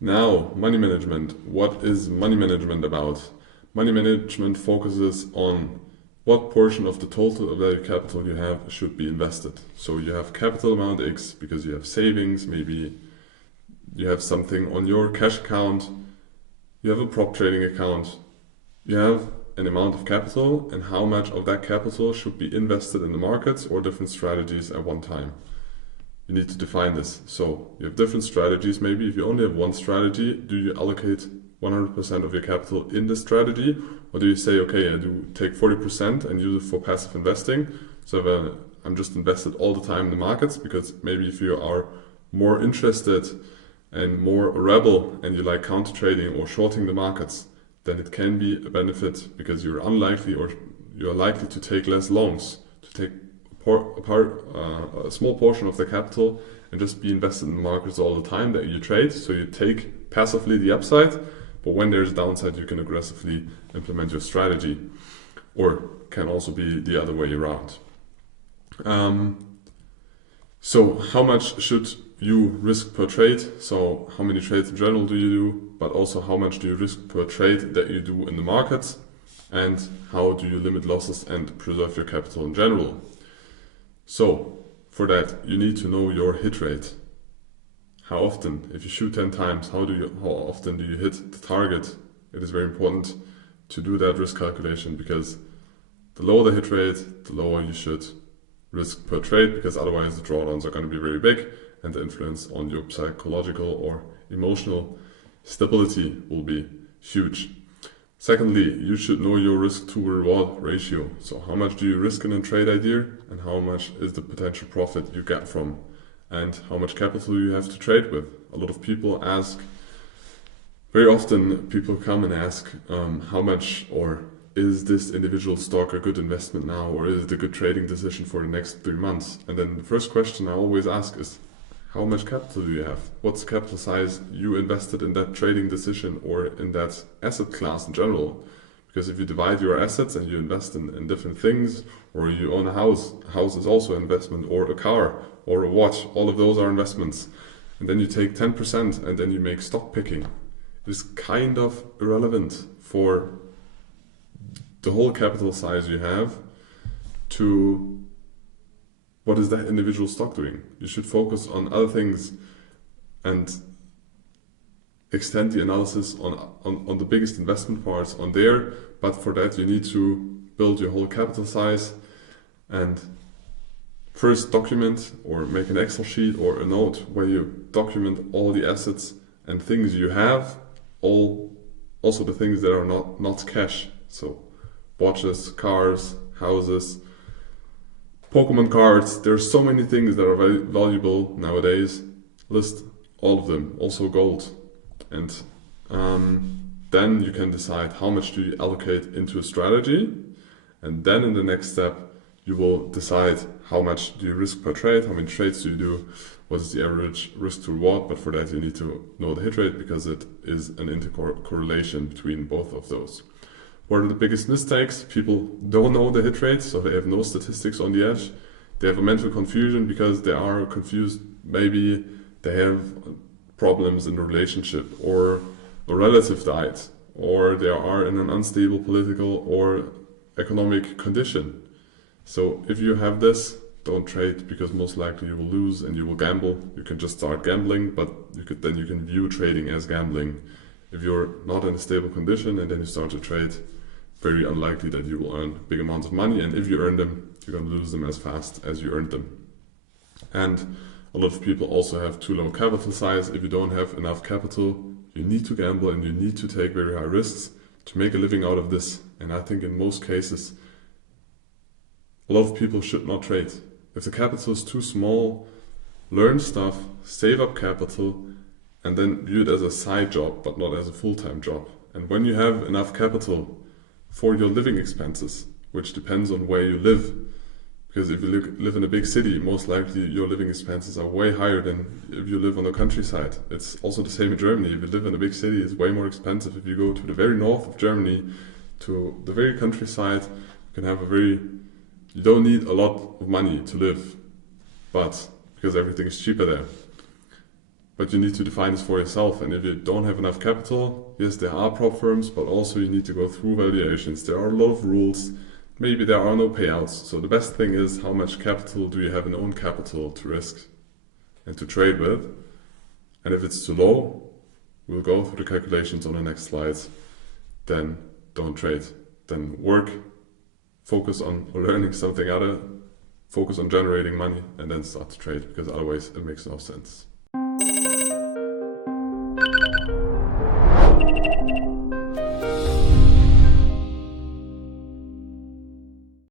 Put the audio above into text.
Now, money management. What is money management about? Money management focuses on what portion of the total available capital you have should be invested. So you have capital amount X because you have savings, maybe you have something on your cash account, you have a prop trading account, you have an amount of capital, and how much of that capital should be invested in the markets or different strategies at one time. You need to define this. So you have different strategies. Maybe if you only have one strategy, do you allocate 100% of your capital in the strategy? Or do you say, okay, I do take 40% and use it for passive investing? So I'm just invested all the time in the markets, because maybe if you are more interested and more a rebel and you like counter trading or shorting the markets, then it can be a benefit, because you're unlikely or you're likely to take less longs, to take a small portion of the capital and just be invested in markets all the time that you trade. So you take passively the upside, but when there's downside, you can aggressively implement your strategy, or can also be the other way around. So how much should you risk per trade? So how many trades in general do you do, but also how much do you risk per trade that you do in the markets, and how do you limit losses and preserve your capital in general? So for that, you need to know your hit rate. How often, if you shoot 10 times, how often do you hit the target? It is very important to do that risk calculation, because the lower the hit rate, the lower you should risk per trade, because otherwise the drawdowns are going to be very big and the influence on your psychological or emotional stability will be huge. Secondly, you should know your risk to reward ratio. So how much do you risk in a trade idea, and how much is the potential profit you get from, and how much capital you have to trade with. A lot of people ask, very often people come and ask, how much, or is this individual stock a good investment now, or is it a good trading decision for the next 3 months? And then the first question I always ask is, how much capital do you have? What's the capital size you invested in that trading decision or in that asset class in general? Because if you divide your assets and you invest in different things, or you own a house is also an investment, or a car, or a watch, all of those are investments. And then you take 10% and then you make stock picking. It is kind of irrelevant for the whole capital size you have to what is that individual stock doing. You should focus on other things and extend the analysis on the biggest investment parts on there. But for that, you need to build your whole capital size and first document or make an Excel sheet or a note where you document all the assets and things you have, also the things that are not cash. So watches, cars, houses, Pokemon cards. There's so many things that are very valuable nowadays. List all of them, also gold. And then you can decide how much do you allocate into a strategy. And then in the next step, you will decide how much do you risk per trade, how many trades do you do, what is the average risk to reward. But for that, you need to know the hit rate, because it is an intercorrelation between both of those. What are the biggest mistakes? People don't know the hit rate, so they have no statistics on the edge. They have a mental confusion because they are confused. Maybe they have problems in a relationship, or a relative died, or they are in an unstable political or economic condition. So if you have this, don't trade, because most likely you will lose and you will gamble. You can just start gambling, but you can view trading as gambling. If you're not in a stable condition and then you start to trade, very unlikely that you will earn big amounts of money, and if you earn them, you're going to lose them as fast as you earned them. And a lot of people also have too low capital size. If you don't have enough capital, you need to gamble and you need to take very high risks to make a living out of this. And I think in most cases, a lot of people should not trade. If the capital is too small, learn stuff, save up capital, and then view it as a side job, but not as a full-time job. And when you have enough capital for your living expenses, which depends on where you live, because if you live in a big city, most likely your living expenses are way higher than if you live on the countryside. It's also the same in Germany. If you live in a big city, it's way more expensive. If you go to the very north of Germany, to the very countryside, you can have you don't need a lot of money to live, but because everything is cheaper there. but you need to define this for yourself. And if you don't have enough capital, yes, there are prop firms, but also you need to go through valuations. There are a lot of rules. Maybe there are no payouts. So the best thing is, how much capital do you have in own capital to risk and to trade with? And if it's too low, we'll go through the calculations on the next slides. Then don't trade. Then work, focus on learning something other, focus on generating money, and then start to trade, because otherwise it makes no sense.